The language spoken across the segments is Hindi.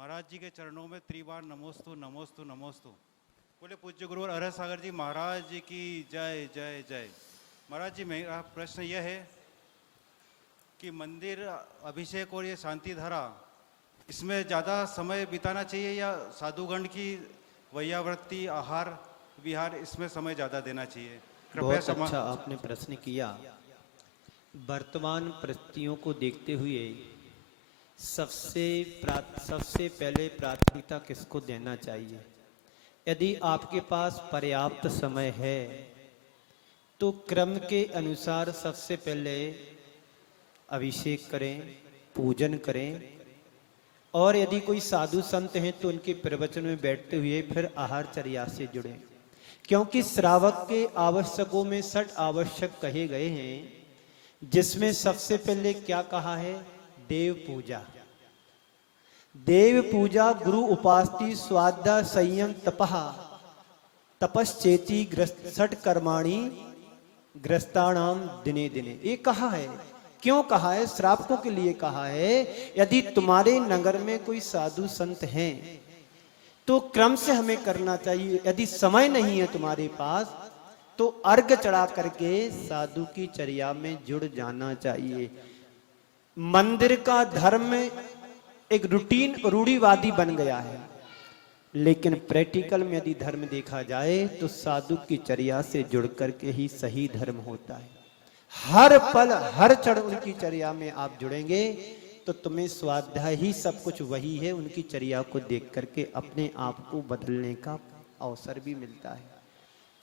महाराज जी के चरणों में त्रिबार नमोस्तु नमोस्तु नमोस्तु। बोले पूज्य गुरु और अरहत सागर जी महाराज जी की जय जय जय। महाराज जी मेरा प्रश्न यह है कि मंदिर अभिषेक और ये शांति धारा, इसमें ज़्यादा समय बिताना चाहिए या साधुगण की वैयावृत्ति आहार विहार इसमें समय ज़्यादा देना चाहिए? बहुत अच्छा आपने प्रश्न किया। वर्तमान परिस्थितियों को देखते हुए सबसे पहले प्राथमिकता किसको देना चाहिए? यदि आपके पास पर्याप्त समय है तो क्रम के अनुसार सबसे पहले अभिषेक करें, पूजन करें, और यदि कोई साधु संत हैं तो उनके प्रवचन में बैठते हुए फिर आहारचर्या से जुड़ें, क्योंकि श्रावक के आवश्यकों में 6 आवश्यक कहे गए हैं, जिसमें सबसे पहले क्या कहा है? देव पूजा। देव पूजा, गुरु उपासती, स्वाध्याय, संयम, तपः, तपश्चेति, 6 कर्माणि ग्रस्ताणाम दिने दिने। ये कहा है। क्यों कहा है? श्रावकों के लिए कहा है। यदि तुम्हारे नगर में कोई साधु संत हैं तो क्रम से हमें करना चाहिए। यदि समय नहीं है तुम्हारे पास तो अर्घ चढ़ा करके साधु की चर्या में जुड़ जाना चाहिए। मंदिर का धर्म एक रूटीन रूढ़िवादी बन गया है, लेकिन प्रैक्टिकल में यदि धर्म देखा जाए तो साधु की चर्या से जुड़ करके ही सही धर्म होता है। हर पल हर क्षण उनकी चर्या में आप जुड़ेंगे तो तुम्हें स्वाध्याय ही सब कुछ वही है। उनकी चर्या को देख करके अपने आप को बदलने का अवसर भी मिलता है।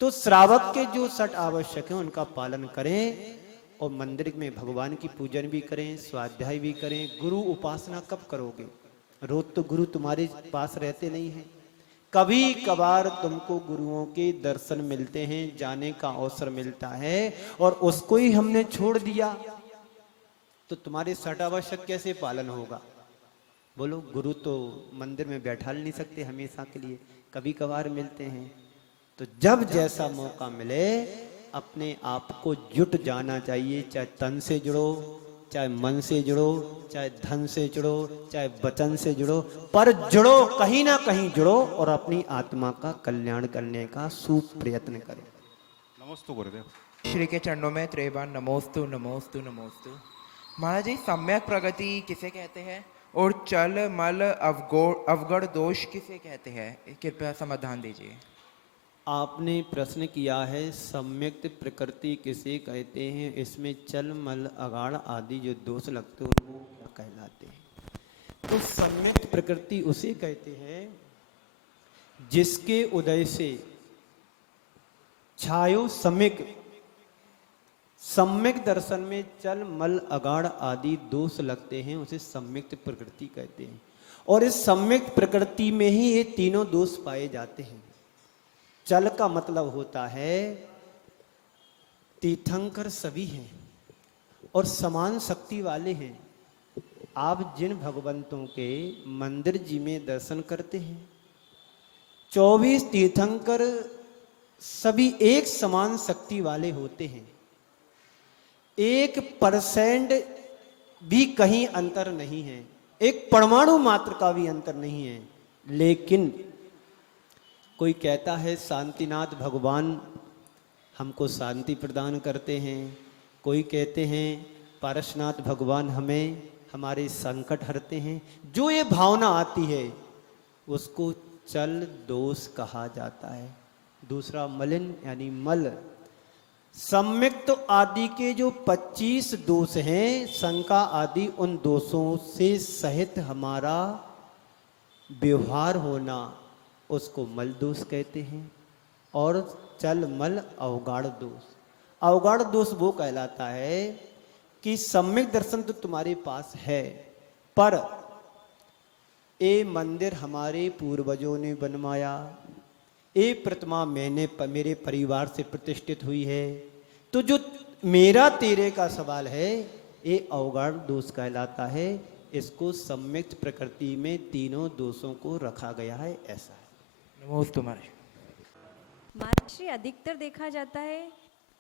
तो श्रावक के जो 6 आवश्यक हैं उनका पालन करें और मंदिर में भगवान की पूजन भी करें, स्वाध्याय भी करें। गुरु उपासना कब करोगे? रोज तो गुरु तुम्हारे पास रहते नहीं हैं। कभी कभार तुमको गुरुओं के दर्शन मिलते हैं, जाने का अवसर मिलता है, और उसको ही हमने छोड़ दिया तो तुम्हारे 6 आवश्यक कैसे पालन होगा? बोलो। गुरु तो मंदिर में बैठा नहीं सकते हमेशा के लिए, कभी कभार मिलते हैं। तो जब जैसा मौका मिले अपने आप को जुट जाना चाहिए। चाहे तन से जुड़ो, चाहे मन से जुड़ो, चाहे धन से जुड़ो, चाहे वचन से जुड़ो, पर जुड़ो, कहीं ना कहीं जुड़ो और अपनी आत्मा का कल्याण करने का सुप्रयत्न करो। नमोस्तु गुरुदेव। श्री के चरणों में त्रिबार नमोस्तु नमोस्तु नमोस्तु। महाराज जी, सम्यक प्रगति किसे कहते हैं और चल मल अवगढ़ दोष किसे कहते हैं? कृपया समाधान दीजिए। आपने प्रश्न किया है सम्यक्त प्रकृति किसे कहते हैं, इसमें चल मल अगाड़ आदि जो दोष लगते हैं वो क्या कहलाते हैं? तो सम्यक्त प्रकृति उसे कहते हैं जिसके उदय से छायो सम्यक। सम्यक दर्शन में चल मल अगाड़ आदि दोष लगते हैं, उसे सम्यक्त प्रकृति कहते हैं। और इस सम्यक्त प्रकृति में ही ये तीनों दोष पाए जाते हैं। चल का मतलब होता है तीर्थंकर सभी हैं और समान शक्ति वाले हैं। आप जिन भगवंतों के मंदिर जी में दर्शन करते हैं, 24 तीर्थंकर सभी एक समान शक्ति वाले होते हैं। 1% भी कहीं अंतर नहीं है, एक परमाणु मात्र का भी अंतर नहीं है। लेकिन कोई कहता है शांतिनाथ भगवान हमको शांति प्रदान करते हैं, कोई कहते हैं पारसनाथ भगवान हमें हमारे संकट हरते हैं। जो ये भावना आती है उसको चल दोष कहा जाता है। दूसरा मलिन यानी मल। सम्यक्त आदि के जो 25 दोष हैं, शंका आदि, उन दोषों से सहित हमारा व्यवहार होना, उसको मल दोष कहते हैं। और चल मल अवगाढ़ दोष। अवगाढ़ दोष वो कहलाता है कि सम्यक दर्शन तो तुम्हारे पास है, पर ये मंदिर हमारे पूर्वजों ने बनवाया, ये प्रतिमा मेरे परिवार से प्रतिष्ठित हुई है, तो जो मेरा तेरे का सवाल है ये अवगाढ़ दोष कहलाता है। इसको सम्यक प्रकृति में तीनों दोषों को रखा गया है, ऐसा है। नमोस्तु महाराज। महाराज श्री, अधिकतर देखा जाता है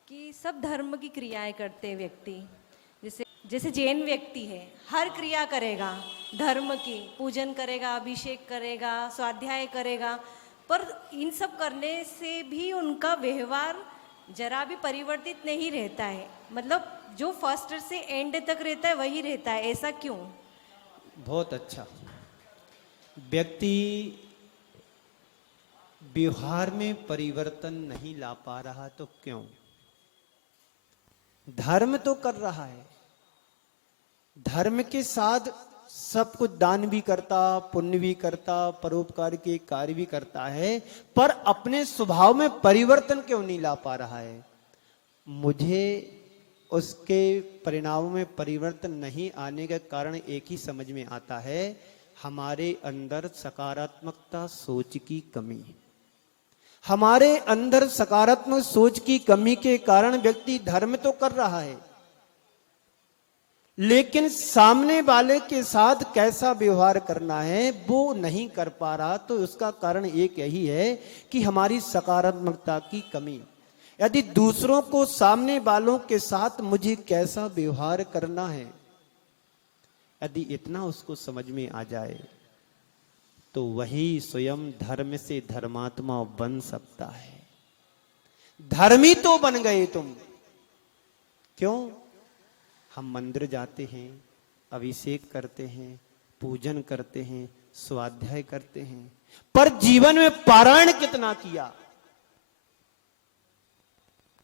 कि सब धर्म की क्रियाएं करते व्यक्ति, जैसे जैसे जैन व्यक्ति है, हर क्रिया करेगा धर्म की, पूजन करेगा, अभिषेक करेगा, स्वाध्याय करेगा, पर इन सब करने से भी उनका व्यवहार जरा भी परिवर्तित नहीं रहता है। मतलब जो फर्स्ट से एंड तक रहता है वही रहता है, ऐसा क्यों? बहुत अच्छा। व्यक्ति व्यवहार में परिवर्तन नहीं ला पा रहा तो क्यों? धर्म तो कर रहा है, धर्म के साथ सब कुछ दान भी करता, पुण्य भी करता, परोपकार के कार्य भी करता है, पर अपने स्वभाव में परिवर्तन क्यों नहीं ला पा रहा है? मुझे उसके परिणामों में परिवर्तन नहीं आने का कारण एक ही समझ में आता है, हमारे अंदर सकारात्मकता सोच की कमी। हमारे अंदर सकारात्मक सोच की कमी के कारण व्यक्ति धर्म तो कर रहा है, लेकिन सामने वाले के साथ कैसा व्यवहार करना है वो नहीं कर पा रहा। तो उसका कारण एक यही है कि हमारी सकारात्मकता की कमी। यदि दूसरों को, सामने वालों के साथ मुझे कैसा व्यवहार करना है, यदि इतना उसको समझ में आ जाए तो वही स्वयं धर्म से धर्मात्मा बन सकता है। धर्मी तो बन गए तुम। क्यों? हम मंदिर जाते हैं, अभिषेक करते हैं, पूजन करते हैं, स्वाध्याय करते हैं, पर जीवन में पारायण कितना किया?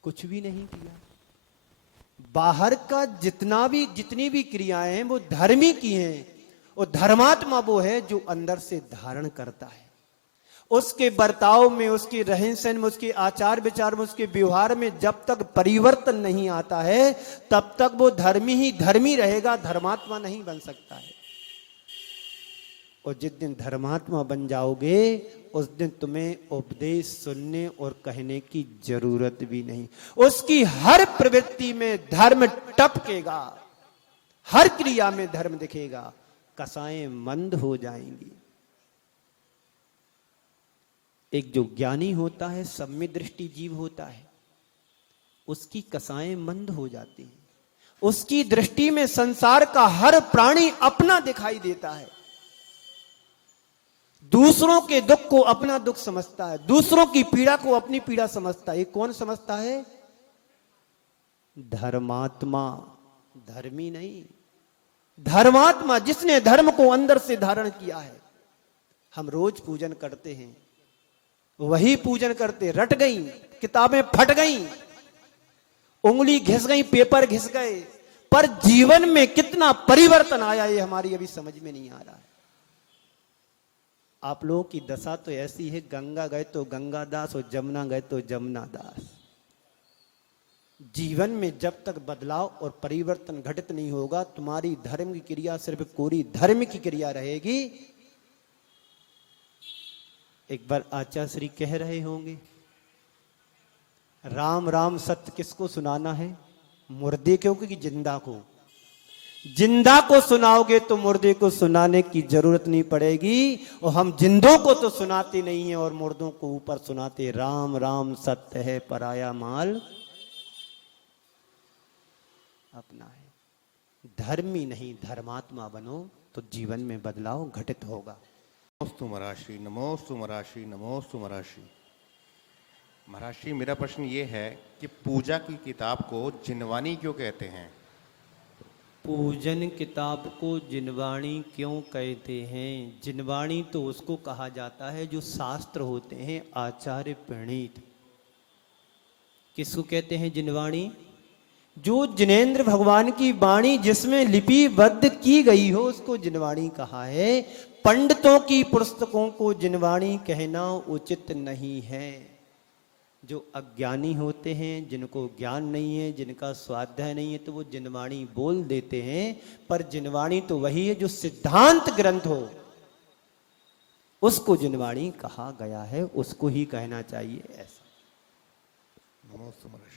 कुछ भी नहीं किया। बाहर का जितनी भी क्रियाएं हैं वो धर्मी की हैं, और धर्मात्मा वो है जो अंदर से धारण करता है। उसके बर्ताव में, उसके रहन सहन में, उसके आचार विचार में, उसके व्यवहार में जब तक परिवर्तन नहीं आता है तब तक वो धर्मी ही धर्मी रहेगा, धर्मात्मा नहीं बन सकता है। और जिस दिन धर्मात्मा बन जाओगे उस दिन तुम्हें उपदेश सुनने और कहने की जरूरत भी नहीं। उसकी हर प्रवृत्ति में धर्म टपकेगा, हर क्रिया में धर्म दिखेगा, कसाएं मंद हो जाएंगी। एक जो ज्ञानी होता है, सम्य दृष्टि जीव होता है, उसकी कसाएं मंद हो जाती हैं। उसकी दृष्टि में संसार का हर प्राणी अपना दिखाई देता है। दूसरों के दुख को अपना दुख समझता है, दूसरों की पीड़ा को अपनी पीड़ा समझता है। ये कौन समझता है? धर्मात्मा, धर्मी नहीं। धर्मात्मा जिसने धर्म को अंदर से धारण किया है। हम रोज पूजन करते हैं, वही पूजन करते, रट गई, किताबें फट गई, उंगली घिस गई, पेपर घिस गए, पर जीवन में कितना परिवर्तन आया ये हमारी अभी समझ में नहीं आ रहा है। आप लोगों की दशा तो ऐसी है, गंगा गए तो गंगादास और जमुना गए तो जमुना दास। जीवन में जब तक बदलाव और परिवर्तन घटित नहीं होगा, तुम्हारी धर्म की क्रिया सिर्फ कोरी धर्म की क्रिया रहेगी। एक बार आचार्य कह रहे होंगे, राम राम सत्य किसको सुनाना है? मुर्दे को कि जिंदा को? जिंदा को सुनाओगे तो मुर्दे को सुनाने की जरूरत नहीं पड़ेगी। और हम जिंदों को तो सुनाते नहीं है और मुर्दों को ऊपर सुनाते। राम राम सत्य है, पराया माल अपना है। धर्मी नहीं, धर्मात्मा बनो तो जीवन में बदलाव घटित होगा। नमोस्तु महर्षि, नमोस्तु महर्षि, नमोस्तु महर्षि। महर्षि, मेरा प्रश्न ये है कि पूजा की किताब को जिनवानी क्यों कहते हैं? पूजन किताब को जिनवाणी क्यों कहते हैं? जिनवाणी तो उसको कहा जाता है जो शास्त्र होते हैं आचार्य प्रणीत। किसको कहते हैं जिनवाणी? जो जिनेंद्र भगवान की वाणी जिसमें लिपिबद्ध की गई हो उसको जिनवाणी कहा है। पंडितों की पुस्तकों को जिनवाणी कहना उचित नहीं है। जो अज्ञानी होते हैं, जिनको ज्ञान नहीं है, जिनका स्वाध्याय नहीं है, तो वो जिनवाणी बोल देते हैं। पर जिनवाणी तो वही है जो सिद्धांत ग्रंथ हो, उसको जिनवाणी कहा गया है, उसको ही कहना चाहिए। ऐसा नमोस्तु महर्षि।